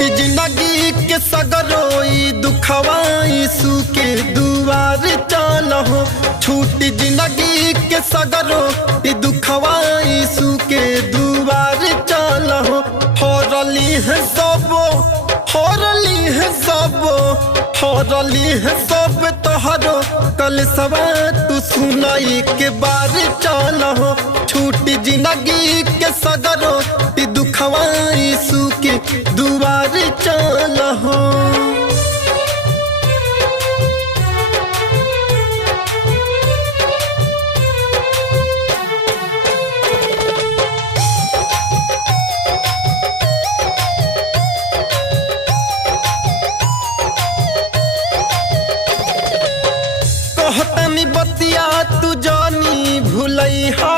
छूटी जिंदगी के सगरोई दुखवाई सुके दुआर चलहो। छूटी जिंदगी के सगरो दुखवाई सुके दुआर चलहो। हरली है सबो हरली है सबो हरली है सब तोहरो कल सवा तू सुनाई के बार चलहो। छूटी जिंदगी के सगरो दुखवाई सुके दुआर चलहो। कहतनी बतिया तू जानी भूलैहा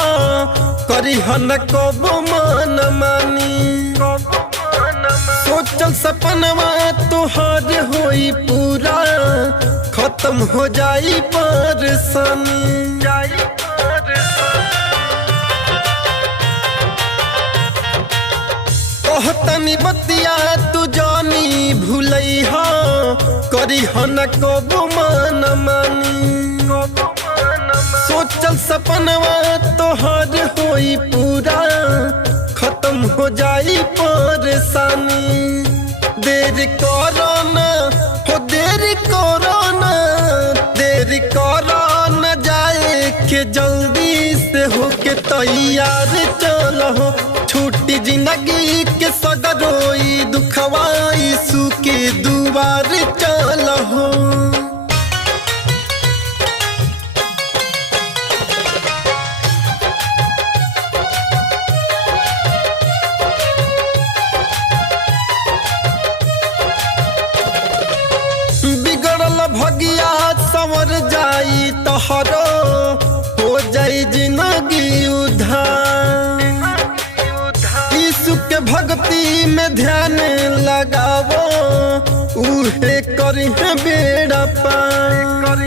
करिहा न कबो मन मानी। सोचल सपनवा तोहार होई पूरा खत्म हो जाई परेशानी। कहतनी बतिया तू जानी भूलैहा करिहा न कबो मन मानी। सोचल सपनवा तोहार होई पूरा खत्म हो जाई परेशानी। देर करोना हो देर करोना देर करोना जाए के जल्दी से होके तैयार चलहो। छूटी जिंदगी के सगरोई दुखवाई सुके दुआर चलहो। बिगड़ल भगिया संवर जाई तोहरो हो जाई जिंदगी उधार। यीशु के भक्ति में ध्यान लगावो उहे करी है बेड़ा पार।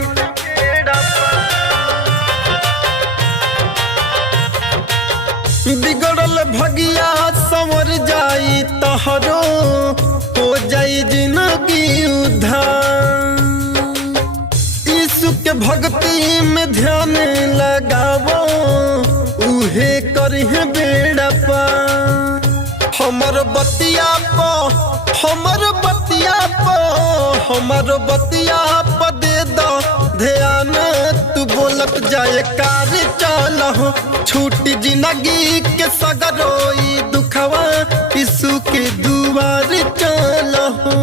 बिगड़ल भगिया संवर जाई तोहरो हो जाई जिंदगी उधार। यीशु के भक्ति में ध्यान लगावो उहे करी है बेड़ा पार। हमर बतिया पो हमर बतिया पो हमर बतिया प दे दो ध्यान तू बोलत जाए कार चलहो। छूटी जिंदगी के सगरोई दुखवा यीशु के दुआर चलहो।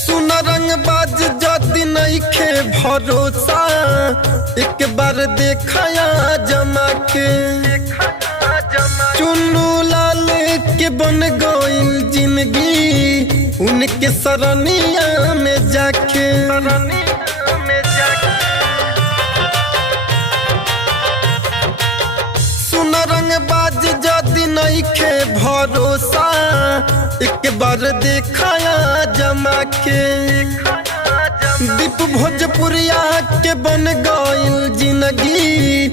सुन रंगबाज जदि नइखे भरोसा एक बार देखया जमा के। चुन्नू लाल के बन गइल जिंदगी उनके सरनिया में जाके। सुन रंगबाज जदि नइखे भरोसा एक बार देखया जमा के। दीप भोजपुरिया के बन गइल जिंदगी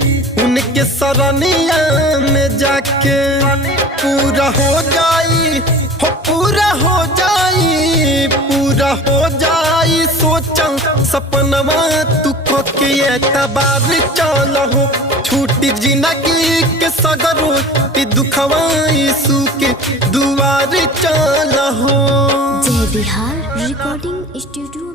उनके सरनिया में जाके। पूरा हो जाई हो पूरा हो जाई पूरा हो जाई सोचल सपनवा तू को के एतबार चलहो। छूटी जिंदगी के सगरो दुखवा यीशु के दुआर चलहो। जय बिहार रिकॉर्डिंग स्टूडियो।